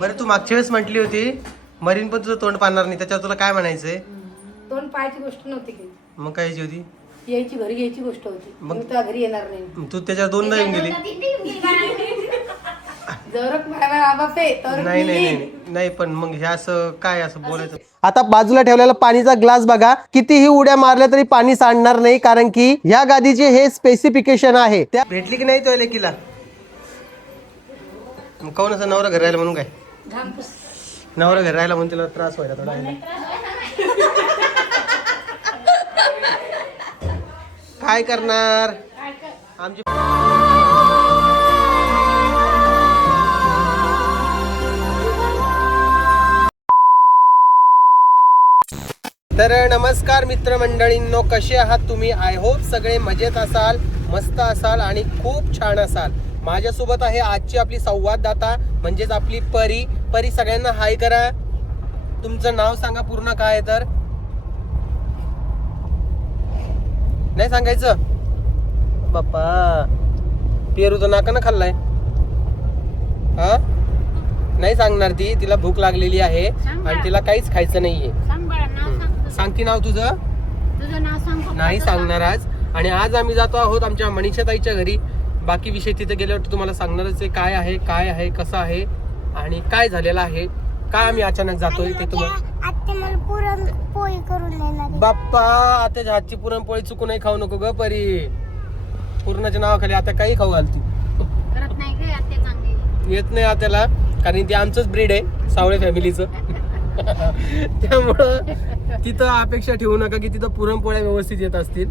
बरं तू मागच्या वेळेस म्हटली होती मरीन पण तुझं तोंड पाहणार नाही, त्याच्यावर तुला काय म्हणायचंय? तोंड पाहायची गोष्ट नव्हती की, मग काय यायची होती? यायची घरी यायची गोष्ट होती. मग? मी तुझ्या घरी येणार नाही. तू त्याच्यावर दोनदा येऊन गेली. जरक बाबा नाही नाही नाही नाही, पण मग हे असं काय असं बोलायचं? आता बाजूला ठेवलेला पाणीचा ग्लास बघा, कितीही उड्या मारल्या तरी पाणी सांडणार नाही, कारण की या गादीचे हे स्पेसिफिकेशन आहे. त्या भेटली की नाही तो लेकीला? मग काऊन असं नवरा घरी राहिला म्हणून काय? नवरा घरी राहिला म्हणून तिला त्रास व्हायला थोडा. काय करणार आमची. तर नमस्कार मित्रमंडळींनो, कसे आहात तुम्ही? आय होप सगळे मजेत असाल, मस्त असाल आणि खूप छान असाल. माझ्यासोबत आहे आजची आपली संवाददाता म्हणजेच आपली परी. परी सगळ्यांना हाय करा. तुमचं नाव सांगा पूर्ण काय आहे तर. नाही सांगायचं बाप्पा, पेरूचं नाकानं खाल्लाय हा? नाही सांगणार ती, तिला भूक लागलेली आहे आणि तिला काहीच खायचं नाहीये. सांग की नाव तुझं. नाही सांगणार आज. आणि आज आम्ही जातो आहोत आमच्या मनीषा ताईच्या घरी. बाकी विषय तिथे गेल्यावर तुम्हाला सांगणारच आहे काय आहे कसं आहे आणि काय झालेलं आहे, काय आम्ही अचानक जातोय ते तुम्हाला. पुरणपोळी करून देणार. बाप्पा, आत्याच्या हातची पुरणपोळी चुकून नाही खाऊ नको ग परी. पूर्णाच्या नावाखाली आता काही खाऊ घालती. येत नाही आत्याला, कारण ते आमचंच ब्रीड आहे सावळे फॅमिलीचं. त्यामुळं तिथं अपेक्षा ठेवू नका की तिथं पुरणपोळ्या व्यवस्थित येत असतील.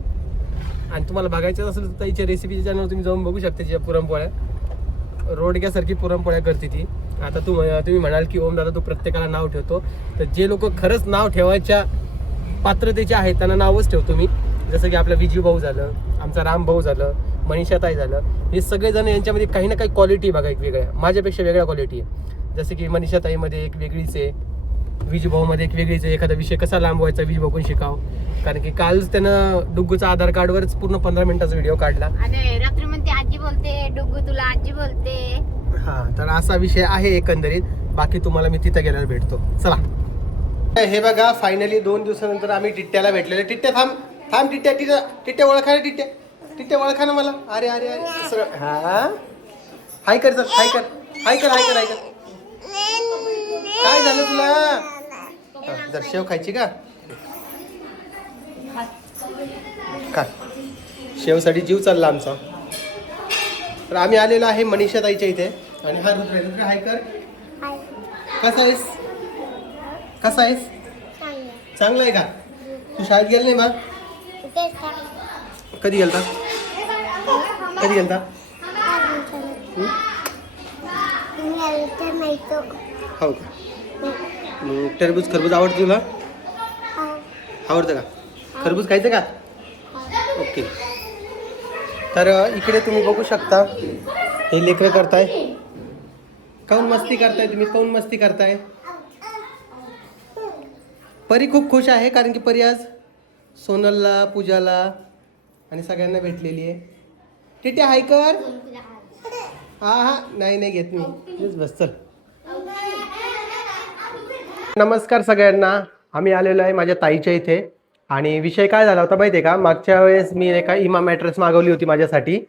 आणि तुम्हाला बघायचं असेल तर ताईच्या रेसिपीच्या चॅनलवर तुम्ही जाऊन बघू शकता. तिच्या पुरणपोळ्या रोडग्यासारखी पुरणपोळ्या करते ती. आता तुम्ही म्हणाल की ओम दादा तू प्रत्येकाला नाव ठेवतो, तर जे लोक खरंच नाव ठेवायच्या पात्रतेचे आहेत त्यांना नावच ठेवतो मी. जसं की आपला विजू भाऊ झालं, आमचा राम भाऊ झालं, मनीषा ताई झालं. हे सगळेजण यांच्यामध्ये काही ना काही क्वालिटी बघा एक वेगळ्या, माझ्यापेक्षा वेगळ्या क्वालिटी आहे. जसं की मनीषा ताईमध्ये एक वेगळीच आहे, विजू भाऊमध्ये एक वेगळीच आहे. एखादा विषय कसा लांब व्हायचा विजू भाऊ पण शिकाव, कारण की कालच त्यानं डुग्गूचा आधार कार्डवरच पूर्ण 15 मिनिटाचा व्हिडिओ काढला. रात्री म्हणते आजी बोलते, डुग्गू तुला आजी बोलते. हा, तर असा विषय आहे एकंदरीत. बाकी तुम्हाला मी तिथं गेल्यावर भेटतो. चला. हे बघा, फायनली 2 दिवसानंतर आम्ही टिट्ट्याला भेटलेले. टिट्ट्या थांब टिट्ट्या ओळखा ना, टिट्ट्या ओळखा ना मला. अरे अरे अरे सगळं हा हाय कर चल, हाय कर. काय झालं तुला? जर शेव खायची का? खा. शेवसाठी जीव चालला आमचा. तर आम्ही आलेलो आहे मनीषा ताईच्या इथे. आणि हा रुद्र हाय कर. कसा आहेस? चांगला आहे का? तू शाळेत गेला नाही बा? कधी गेलता? हो का? टरबूज खरबूज आवडतं तुला? आवडतं का? खरबूज खायचं का? ओके. तर इकडे तुम्ही बघू शकता हे लेकरं करताय. काऊन मस्ती करताय? परी खूप खुश आहे कारण की परी आज सोनलला, पूजाला आणि सगळ्यांना भेटलेली आहे. टिट्या हाय कर. हा नाही घेत मी. बस चल. नमस्कार सगळ्यांना. आम्ही आलेलो आहे माझ्या ताईच्या इथे. आणि विषय काय झाला होता माहिती आहे का? मागच्या वेळेस मी एका इमा मॅट्रेस मागवली होती माझ्यासाठी.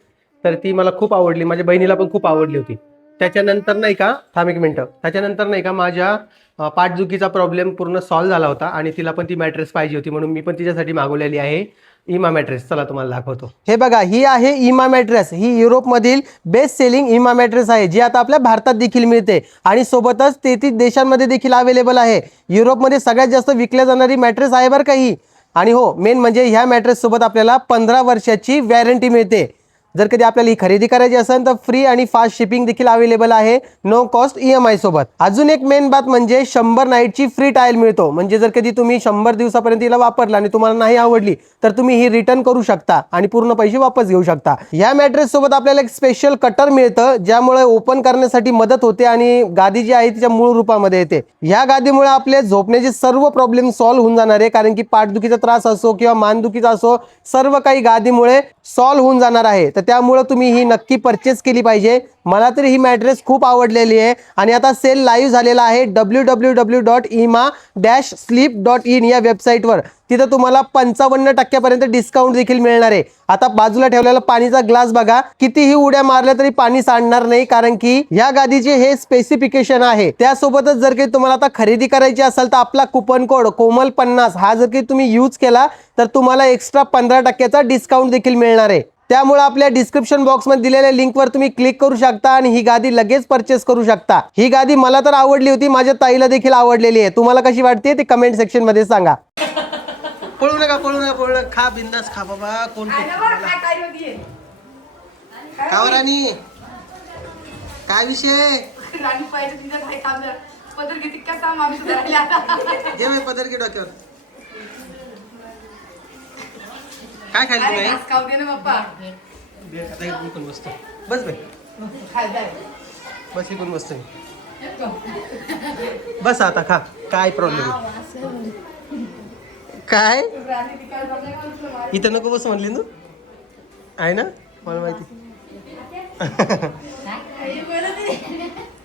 तर ती मला खूप आवडली, माझ्या बहिणीला पण खूप आवडली होती. त्याच्यानंतर नाही का, थांब एक मिनटं, त्याच्यानंतर नाही का माझ्या पाठदुखीचा प्रॉब्लेम पूर्ण सॉल्व्ह झाला होता आणि तिला पण ती मॅट्रेस पाहिजे होती, म्हणून मी पण तिच्यासाठी मागवलेली आहे इमा मॅट्रेस. चला तुम्हाला दाखवतो. हे बघा, ही आहे इमा मॅट्रेस. ही युरोपमधील बेस्ट सेलिंग इमा मॅट्रेस आहे, जी आता आपल्या भारतात देखील मिळते आणि सोबतच 33 देशांमध्ये देखील अवेलेबल आहे. युरोपमध्ये सगळ्यात जास्त विकल्या जाणारी मॅट्रेस आहे बरं का ही. आणि हो, मेन म्हणजे ह्या मॅट्रेस सोबत आपल्याला 15 वर्षाची वॉरंटी मिळते. जर कधी आपल्याला ही खरेदी करायची असेल तर फ्री आणि फास्ट शिपिंग देखील अवेलेबल आहे, नो कॉस्ट EMI सोबत. अजून एक मेन बात म्हणजे 100 नाईटची फ्री ट्रायल मिळतो. म्हणजे जर कधी तुम्ही 100 दिवसापर्यंत हिला वापरला आणि तुम्हाला नाही आवडली तर तुम्ही ही रिटर्न करू शकता आणि पूर्ण पैसे वापस घेऊ शकता. या मॅट्रेस सोबत आपल्याला एक स्पेशल कटर मिळतं, ज्यामुळे ओपन करण्यासाठी मदत होते आणि गादी जी आहे तिच्या मूळ रूपामध्ये येते. या गादीमुळे आपले झोपण्याचे सर्व प्रॉब्लेम सॉल्व्ह होऊन जाणार आहे, कारण की पाठदुखीचा त्रास असो किंवा मानदुखीचा असो, सर्व काही गादीमुळे सॉल्व्ह होऊन जाणार आहे. तर त्यामुळं तुम्ही ही नक्की परचेस केली पाहिजे. मला तरी ही मॅट्रेस खूप आवडलेली आहे आणि आता सेल लाईव्ह झालेला आहे www.ima-sleep.in या वेबसाईटवर. तिथं तुम्हाला 55% डिस्काउंट देखील मिळणार आहे. आता बाजूला ठेवलेला पाणीचा ग्लास बघा, कितीही उड्या मारल्या तरी पाणी सांडणार नाही, कारण की या गादीचे हे स्पेसिफिकेशन आहे. त्यासोबतच जर काही तुम्हाला आता खरेदी करायची असेल तर आपला कुपन कोड कोमल50 हा जर काही तुम्ही यूज केला तर तुम्हाला एक्स्ट्रा 15%चा डिस्काउंट देखील मिळणार आहे. त्यामुळे आपल्या डिस्क्रिप्शन बॉक्समध्ये दिलेल्या लिंकवर तुम्ही क्लिक करू शकता आणि ही गादी लगेच परचेस करू शकता. ही गादी मला तर आवडली होती, माझ्या ताईला देखील आवडलेली आहे. तुम्हाला कशी वाटते ते कमेंट सेक्शन मध्ये सांगा. पळू नका पळू नका पळू नका, खा बिंदास खा बाबा. कोण कावर राणी काय विषय जे मी पदर की डोक्यावर काय खायला तुम्ही आता इकडून बसतो. बस बाई बस इकडून बसतो मी. बस आता खा, काय प्रॉब्लेम काय इथं नको बस म्हणली तू आहे ना, मला माहिती.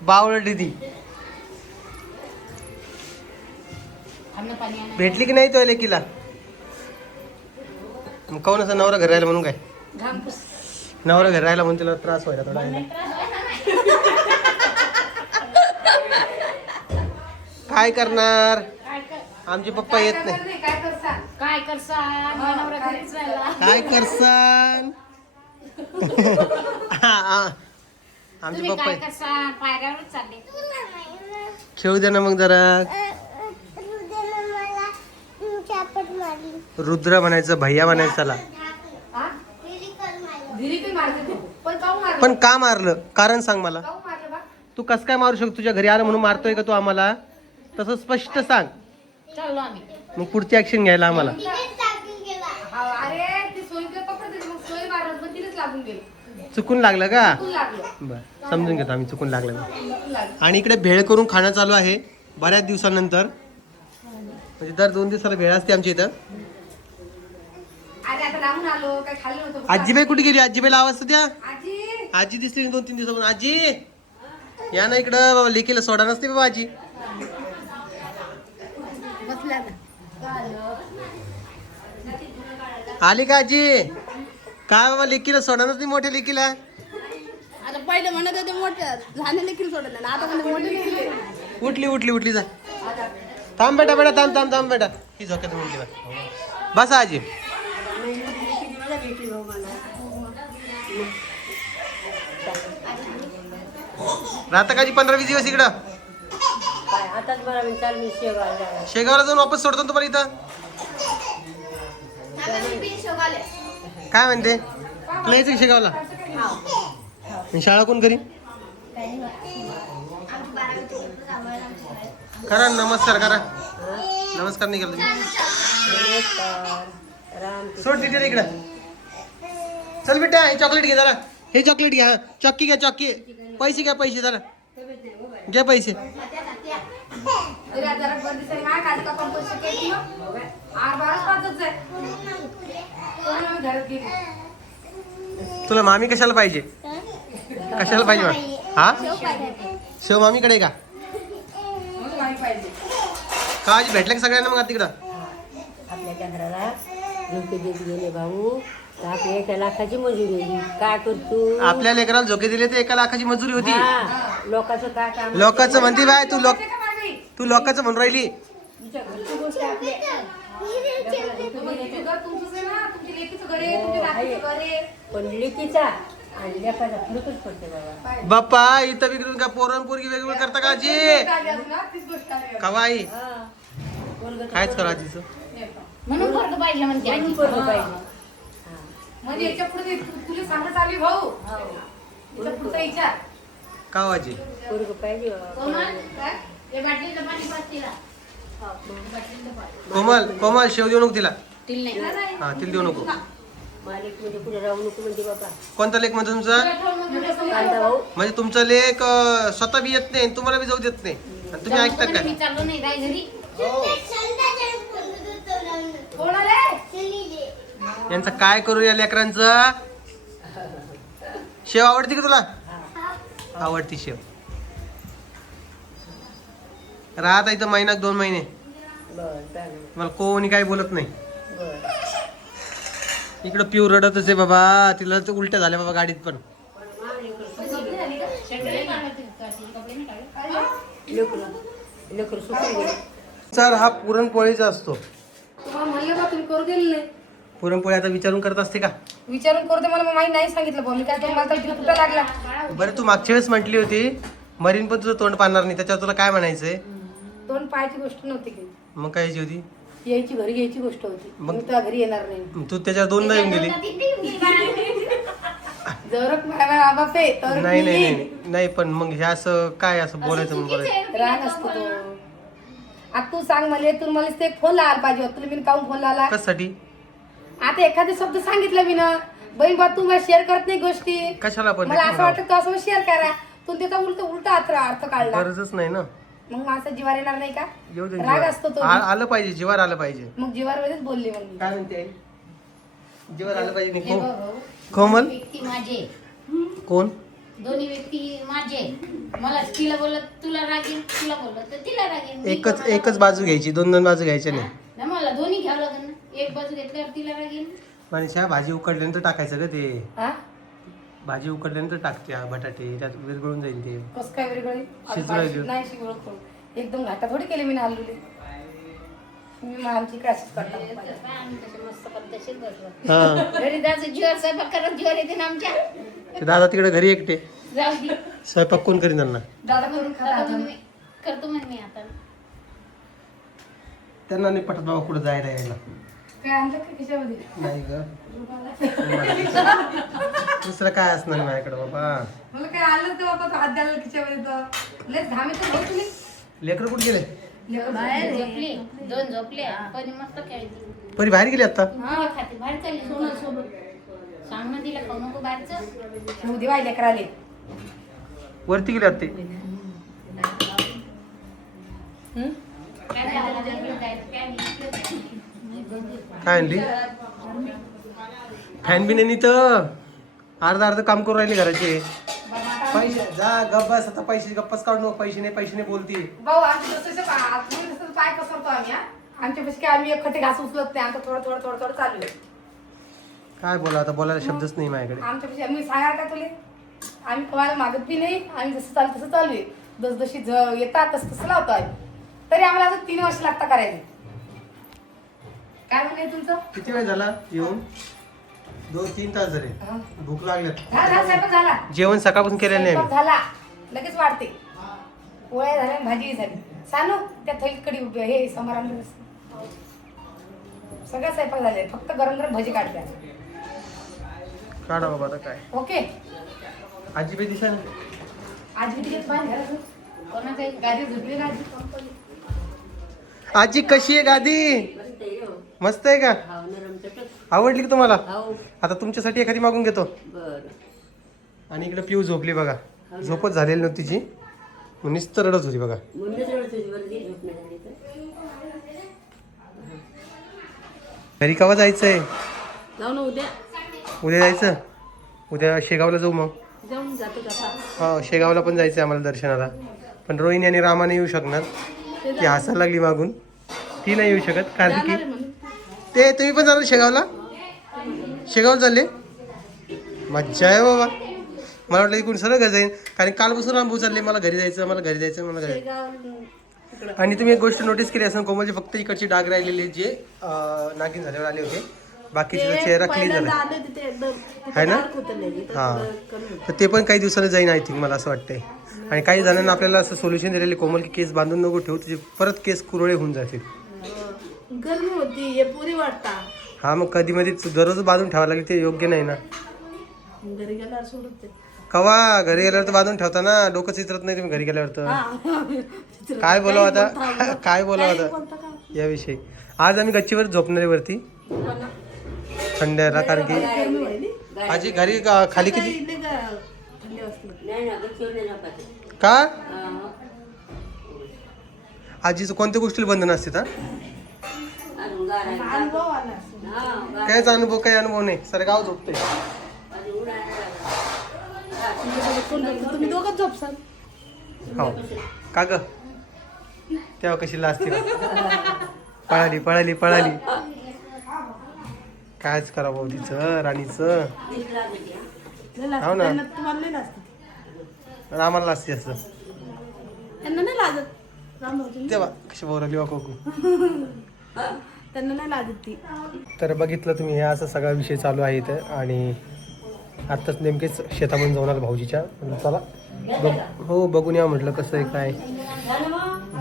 बावळटी ती भेटली की नाही तो लेकीला? काऊन असं नवरा घरी राहिला म्हणून काय? नवरा घरी राहिला म्हणून तिला त्रास व्हायला थोडा. काय करणार, आमचे पप्पा येत नाही. काय करसान काय करसान आमचे तुम्ही पप्पा काय करसान पायऱ्यावरच चालले. खेळू दे ना मग जरा. रुद्र म्हणायचं, भैया म्हणायचं त्याला. पण का मारलं कारण सांग मला. तू कस काय मारू शकतो? तुझ्या घरी आलं म्हणून मारतोय का तू आम्हाला? तसं स्पष्ट सांग, चाललो आम्ही. मग पुढची ऍक्शन घ्यायला आम्हाला. चुकून लागलं का? बर समजून घेतो आम्ही, चुकून लागलं. आणि इकडे भेळ करून खाणं चालू आहे बऱ्याच दिवसानंतर. म्हणजे दर 2 दिवसाला भेळ असते आमच्या इथं. आजीबाई कुठे गेली? आजीबाईला आवाज तर द्या. आजी दिसली 2-3 दिवसापासून. आजी या ना इकडं बाबा, लेकीला सोडा नसते बाबा आजी. आली का आजी? काय बाबा लेकीला सोडा नसते, मोठ्या लेकीला. आता पहिले म्हणत होते मोठ्या लहान लेकीला सोडलं ना, आता म्हणजे मोठे लेकीला. उठली उठली उठली जा. थांब बेटा बेटा थांब थांब थांब बेटा. ही झोक्यात उठली बा. बसा आजी. राहता का 15-20 दिवस इकडं? आताच बरं मी चाल मी शेगावला जाऊन वापस सोडतो तुम्हाला इथं. काय म्हणते तुला यायचं शेगावला? शाळा कोण करी? करा नमस्कार करा. नमस्कार नाही केला तुम्ही. सोड तिथे इकडं. चल बेटा हे चॉकलेट घे जरा. हे चॉकलेट घ्या. चॉकी घ्या चॉकी. पैसे घ्या पैसे जरा घ्या पैसे. तुला मामी कशाला पाहिजे? कशाला पाहिजे? हा शेव मामीकडे का? का आजी भेटले का सगळ्यांना? मग आता तिकडं आपल्या घराला झोके देत गेले भाऊ, आपल्या 1 लाखाची मजुरी होती. काय करतो? आपल्या लेकराला झोके दिले तर 1 लाखाची मजुरी होती. लोकांचं काय काम? लोकांचं म्हणते बाय तू लोकांचं म्हणून राहिली. पण लेकीचा आणि लेकाचा फरकच पडते बाबा. बाप्पा इथं बिघडून का पोरण पोरगी वेगवेगळं करता का आजी? कवाई कायच करा आजीचं. म्हणून पोरगं पाहिजे म्हणते आजी. म्हणजे याच्या पुढे तुला सांगत आली भाऊ, याच्या पुढचा विचार का हो आजी? पोरगं पाहिजे. ते बाटलीचं पाणी पाच तिला. कोमल कोमल शेव देऊ नको तिला. तिला नाही. हा तिला देऊ नको. मालिक म्हणजे पुढे राहू नको म्हणजे बाबा. कोणता लेख म्हणजे तुमचा? कांदा भाऊ म्हणजे तुमचा लेख स्वतः बी येत नाही तुम्हाला बी जाऊ देत नाही आणि तुम्ही ऐकता काय? मी चाललो नाही राय घरी. कोण आले? यांचं काय करू या लेकरांचं? शेव आवडती का तुला? आवडती शेव. राहत आहे इथं महिना 2 महिने. बरं चालेल. मला कोणी काही बोलत नाही. बरं. इकडं पिऊ रडतच आहे बाबा. तिला तर उलट्या झाल्या बाबा गाडीत पण. लेकरं सुटून गेले. सर हा पुरणपोळीचा असतो. तुम्हाला म्हणलं का तुम्ही करू दिलं नाही? पुरणपोळी आता विचारून करत असते का? विचारून करू दे मला माहिती नाही सांगितलं भाऊ मी काय करू मला तर जीव तुटा लागला. बरं तू मागच्या वेळेस म्हटली होती मरीन पण तुझं तोंड पाहणार नाही, त्याच्यावर तुला काय म्हणायचंय? दोन पायाची गोष्ट नव्हती की मग काय यायची होती? यायची घरी यायची गोष्ट होती. मग? मग तुला घरी येणार नाही. तू त्याच्यावर 2दा येऊन गेली. जर मला बाप आहे तर नाही नाही मी नाही नाही, पण मग हे असं काय असं बोलायचं म्हणून बोलायचं. राग असतो तो. आता तू सांग मला ते एक फोन लावायला पाहिजे होता. तुला मी काऊन फोन लावला? कशासाठी? आता एखादा शब्द सांगितला मी ना बहीण बा तू मला शेअर करत नाही गोष्टी. कशाला पण? मला असं वाटतं तू असं शेअर करा. तू त्याचा उलटा अर्थ काढला. गरजच नाही ना. मग माझा जीवार येणार नाही का? येऊ दे राग जीवावर. असतो तो. आलं पाहिजे, जीवावर आलं पाहिजे. मग जीवार मध्येच बोलली मग मी. काय म्हणते आई? जीवावर आलं पाहिजे हे नाही. बघ भाऊ, कोमल व्यक्ती माझे, कोण? दोन्ही व्यक्ती माझे. मला तिला बोलत तुला रागीन, तुला बोलत तर तिला रागीन. मी एकच कोणाला बाजू घ्यायची, 2 बाजू घ्यायच्या नाही. नाही, मला दोन्ही घ्यावं लागेल ना. एक बाजू घेतल्यावर तिला रागीन. मनीषा भाजी उकडल्यानंतर टाकायचं का ते? हा भाजी उकडल्यानंतर टाकते बटाटे, त्यात विरघळून जाईल ते. कसं काय वेगळी शिजवायचं. नाही शिकवलं एकदम घाटा थोडी केली मी हल्लुले. मी आमची क्रॅशच करतात काय आम्ही तसे मस्त पद्धतशीर बसलो. हा घरी जायचं जीवावर स्वयंपाक करत जीवावर येते ना आमच्या. ते दादा तिकडे घरी एकटे. जाऊ दे. स्वयंपाक कोण करीन त्यांना? दादा करून आता खाला मग मी करतो म्हण मी आता. त्यांना नाही पटत बाबा कुठं जायला यायला. काय आणलं का खिशामध्ये? नाही ग. दुसरं काय असणार माझ्याकडे बाबा. मला काय आलं ते बाबा तो हात द्यायला खिशामध्ये तर लयच घाम येतो भाऊ तुला. लेकरं कुठे गेले? बाहेर झोपली, 2 झोपल्या पण मस्त खेळती. परी बाहेर गेली आता. हा खाते बाहेर चालली सोनल सोबत. सांग ना तिला खाऊ नको बाहेरचं. उद्या वाय लेकराले. वरती गेले आता ते. काय झालं जंगलात जायचं काय नाही. काय आणली? फॅन बी नाही तर अर्ध काम करून राहिले घराचे. पैसे जा गप्प बस आता. पैसे गप्पच काढू नको. पैसे नाही बोलती. भाऊ आमच्या जसं पाय पसरतो आम्ही हा. आमच्या पैसे काय आम्ही एक खटे घास उचलत नाही. आमचं थोडं चालू आहे. काय बोला आता, बोलायला शब्दच नाही माझ्याकडे. आमच्या पैसे आम्ही सांगा का तुले आम्ही कोणाला मागत बी नाही. आम्ही जसं चालू तसं चालू आहे. जशी येतात तसं लावतो आम्ही. तरी आम्हाला अजून 3 वर्ष लागतात करायचे. काय म्हणे तुमचं? किती वेळ झाला येऊन? 2-3 तास झाले. हा. भूक लागल्यात. झाला स्वयंपाक झाला. जेवण सकाळपासून केलेलं नाही स्वयंपाक आम्ही. झाला लगेच वाढते. पोळ्या झाल्या भाजी झाली. सांगू त्या थैलीत कडी उभी हे समारंभ सगळं स्वयंपाक झाले. फक्त गरम भजी काढल्या. काढा बाबा आता काय. ओके आजी बी दिसा. आज मी तिथे बाहेर घरात कोणाच्या गाडी झुकली ना आजी कशी आहे गादी? मस्त आहे का? हाव नरम चटक. आवडली का तुम्हाला? हाव. आता तुमच्यासाठी एखादी मागून घेतो. बरं. आणि इकडे पिऊ झोपली बघा. झोपच झालेली नव्हती तिची. नुसतं रडत होती बघा. म्हणूनच रडत होती बरं ती झोप नाही झाली तर. घरी केव्हा जायचंय? जाऊ ना उद्या. उद्या जायचं? उद्या शेगावला जाऊ मग. जाऊन जातो का? हा शेगावला पण जायचं आम्हाला दर्शनाला. पण रोहिणी आणि रामा नाही येऊ शकणार. ती हसायला लागली मागून. ती नाही येऊ शकत कारण की ते तुम्ही पण जाणार शेगावला? शेगावला चालले? मज्जा आहे बाबा. मला वाटलं इकडून सरळ घर जाईल कारण कालपासून रामभाऊ चालले मला घरी जायचं. आणि तुम्ही एक गोष्ट नोटीस केली असेल कोमलचे फक्त इकडची डाग राहिलेले जे नागिन झाल्यावर आले होते. बाकीचा चेहरा क्लीन झाला आहे ना. हा तर ते पण काही दिवसाला जाईन आय थिंक मला असं वाटतंय. आणि काही जणांना आपल्याला असं सोल्युशन दिलेले कोमल की केस बांधून नको ठेवू तुझे परत केस कुरळे होऊन जातील. गरमी होती हे पुरी वाटता. हा मग कधी मध्ये दररोज बांधून ठेवावं लागेल ते योग्य नाही ना. घरी गेल्यावर सोडत कवा घरी गेल्यावर तर बांधून ठेवता ना. डोकं चित्रत नाही तुम्ही घरी गेल्यावर तर. काय बोलावं आता काय बोलावं आता याविषयी. आज आम्ही गच्चीवर झोपणारे वरती थंड्याला कारण की आजी घरी खाली किती थंडी वाजते. नाही ना गच्चीवर नाही झोपायचं. का? हा. आजीचं कोणत्या गोष्टीला बंधन असते का? अजून गार आहे. अनुभव आला. हा, गार. कायच अनुभव काही अनुभव नाही. सर गाव झोपते. अजून उन्हाळा नाही लागला. कोण झोपतं? तुम्ही दोघंच झोपसाल. हो का ग तेव्हा कशी लाजते बघ. पळाली पळाली पळाली. कायच करा भाऊ तिचं राणीचं. लय लाजते. हो ना. त्यांना तुम्हाला नाही लाजते. आणि आम्हाला लाजते असं. त्यांना नाही लाजत. रामभाऊजी. तेव्हा कशी बोरली वा कोकू. त्यांना नाही लाजत ती. तर बघितलं तुम्ही हे असं सगळा विषय चालू आहे इथं आणि आत्ताच नेमकेच शेतामध्ये जाऊन आलो भाऊजीच्या. म्हणलं चला हो बघून या म्हटलं कसं आहे काय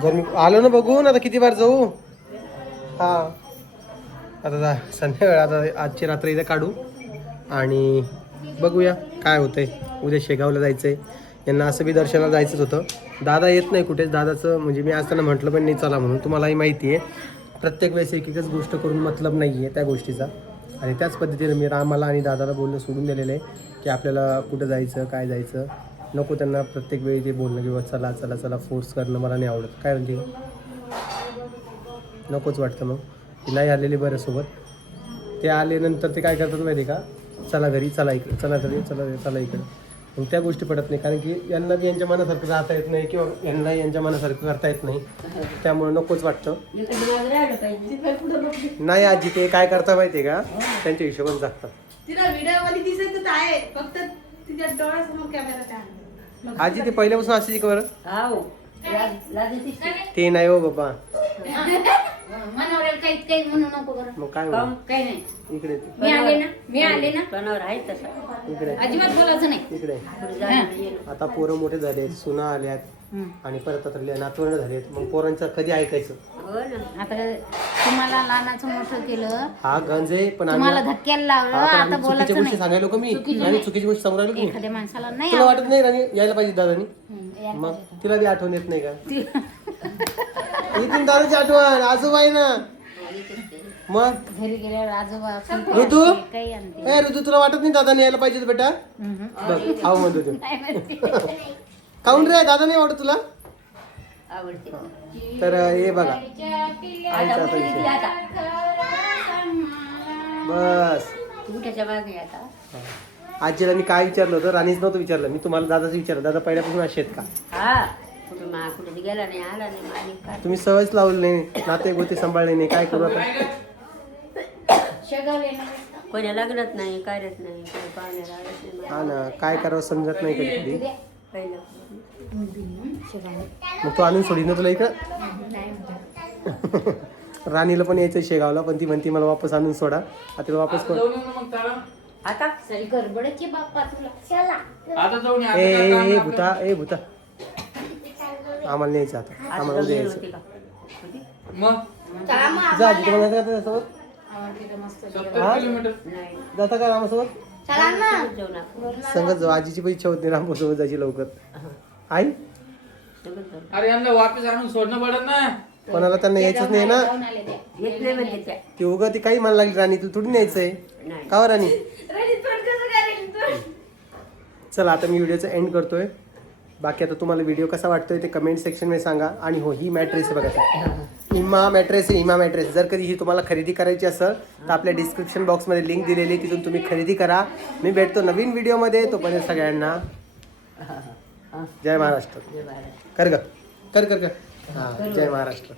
गरमी. आलो ना बघून आता किती बार जाऊ. हा आता संध्याकाळ आता आजची रात्र इथं काढू आणि बघूया काय होतंय. उद्या शेगावला जायचंय. यांना असं बी दर्शनाला जायचंच होतं. दादा येत नाही कुठेच. दादाचं म्हणजे मी असताना म्हटलं पण नाही चला म्हणून. तुम्हालाही माहिती आहे प्रत्येक वेळेस एक एकच गोष्ट करून मतलब नाही आहे त्या गोष्टीचा. आणि त्याच पद्धतीने मी रामाला आणि दादाला बोलणं सोडून दिलेलं आहे की आपल्याला कुठं जायचं काय जायचं. नको त्यांना प्रत्येक वेळी ते बोलणं किंवा चला चला चला फोर्स करणं मला नाही आवडत. काय म्हणते नकोच वाटतं मग. ती नाही आलेली बरं सोबत. ते आले नंतर ते काय करतात माहिती का चला घरी चला इकडे चला घरी चला चला इकडे. मग त्या गोष्टी पडत नाही कारण की यांना बी यांच्या मनासारखं राहता येत नाही किंवा यांना यांच्या मनासारखं करता येत नाही. त्यामुळे नकोच वाटतं. नाही आजी ते काय करता माहिती आहे का त्यांच्या हिशोबाने जगतात. तिला व्हिडिओवाली दिसत आहे फक्त तिच्या डोळ्यासमोर कॅमेरा काय. आजी ते पहिल्यापासून असायची का बरं. हाव लाजतीस का? ते नाही हो बाबा. मनावर काही म्हणू नको बरं. मग काय काहून? म्हणू? काही नाही. इकडे मी आले ना कोणावर आहे तसं इकडे अजिबात बोलायचं नाही. इकडे. पुढे जाणं नाही येणं. आता पोरं मोठे झालेत सुना आल्यात आणि परत आता नातवंड झालेत. मग पोरांचं कधी ऐकायचं. हो ना. आता तुम्हाला लहानाचं मोठं केलं हा गंज आहे पण तुम्हाला आम्ही धक्क्याला लावलं हा, पण आता आम्ही चुकीच्या बोलायचं गोष्टी नाही. सांगायला का मी चुकीची आणि नाही. चुकीची गोष्ट सांगू राहिलो की एखाद्या माणसाला नाही तुला वाटत नाही राणी यायला पाहिजे दादानी. यायला मग तिला बी आठवण येत नाही का. इथून दादाची आठवण आजोबा आहे ना. मग घरी गेल्यावर आजोबा ऋतू काही आणते. ए ऋतू तुला वाटत नाही दादाने यायला पाहिजे होतं बेटा. बघ आव म्हणतो तू नाही म्हणते. काऊन रे दादा नाही आवडत तुला. आवडते. तर हे बघा आता आईचा आता उठली विषय. ती आता. बस उठायच्या मागे आता. आजीला मी काय विचारलं होतं राणीच नव्हतं विचारलं मी तुम्हाला दादाचं विचारलं. दादा पहिल्यापासून असे आहेत का. हा कुठे गेला नाही आला नाही मागे काय. तुम्ही सवयच लावली नाही नाते गोते सांभाळले नाही काय करू आता. शेगावले ना. कोण्या लग्नात नाही कायच नाही कोणी पाहुण्याला आलंच नाही. हा ना काय करावं समजत नाही कधी कधी. पहिलं मग तो आणून सोडीन ना तुला इकडं. राणीला पण यायचं शेगावला पण ती म्हणती मला वापस आणून सोडा. आता तिला वापस कोण. आता सरी गडबडची बाप्पा तुला चला. आता जाऊन या, ए आता ए, काय काम ए नका. भूता ए भूता आम्हाला न्यायचं आता आता आम्हाला उद्या जाऊन यायचं. होती का? होती? मग जा आजी तुला जायचं का त्याच्यासोबत. आवडते तर मस्त 70 किलोमीटर नाही जाता का रामासोबत. सगळं जाऊ नका. संगत जाऊ. आजीची पण इच्छा होत नाही रामसोबत जायची लवकर. आई सगळं जाऊ. अरे यांना वापस आणून सोडणं पडत ना. कोणाला त्यांना यायचंच नाही ना. जाऊन आले ते. येत नाही म्हणते त्या. ती उगा ती काही म्हणायला लागली राणी तुला थोडी न्यायचंय नाही. का हो राणी. चला आता मी व्हिडिओचा एंड करतोय. बाकी आता तुम्हाला व्हिडिओ कसा वाटतोय ते कमेंट सेक्शनमध्ये सांगा. आणि हो ही मॅट्रेस आहे बघा इमा मॅट्रेस आहे. इमा मॅट्रेस जर कधी ही तुम्हाला खरेदी करायची असेल तर आपल्या डिस्क्रिप्शन बॉक्समध्ये लिंक दिलेली आहे तिथून तुम्ही खरेदी करा. मी भेटतो नवीन व्हिडिओमध्ये. तोपर्यंत सगळ्यांना जय महाराष्ट्र. जय महाराज. कर ग कर कर कर हां जय महाराष्ट्र.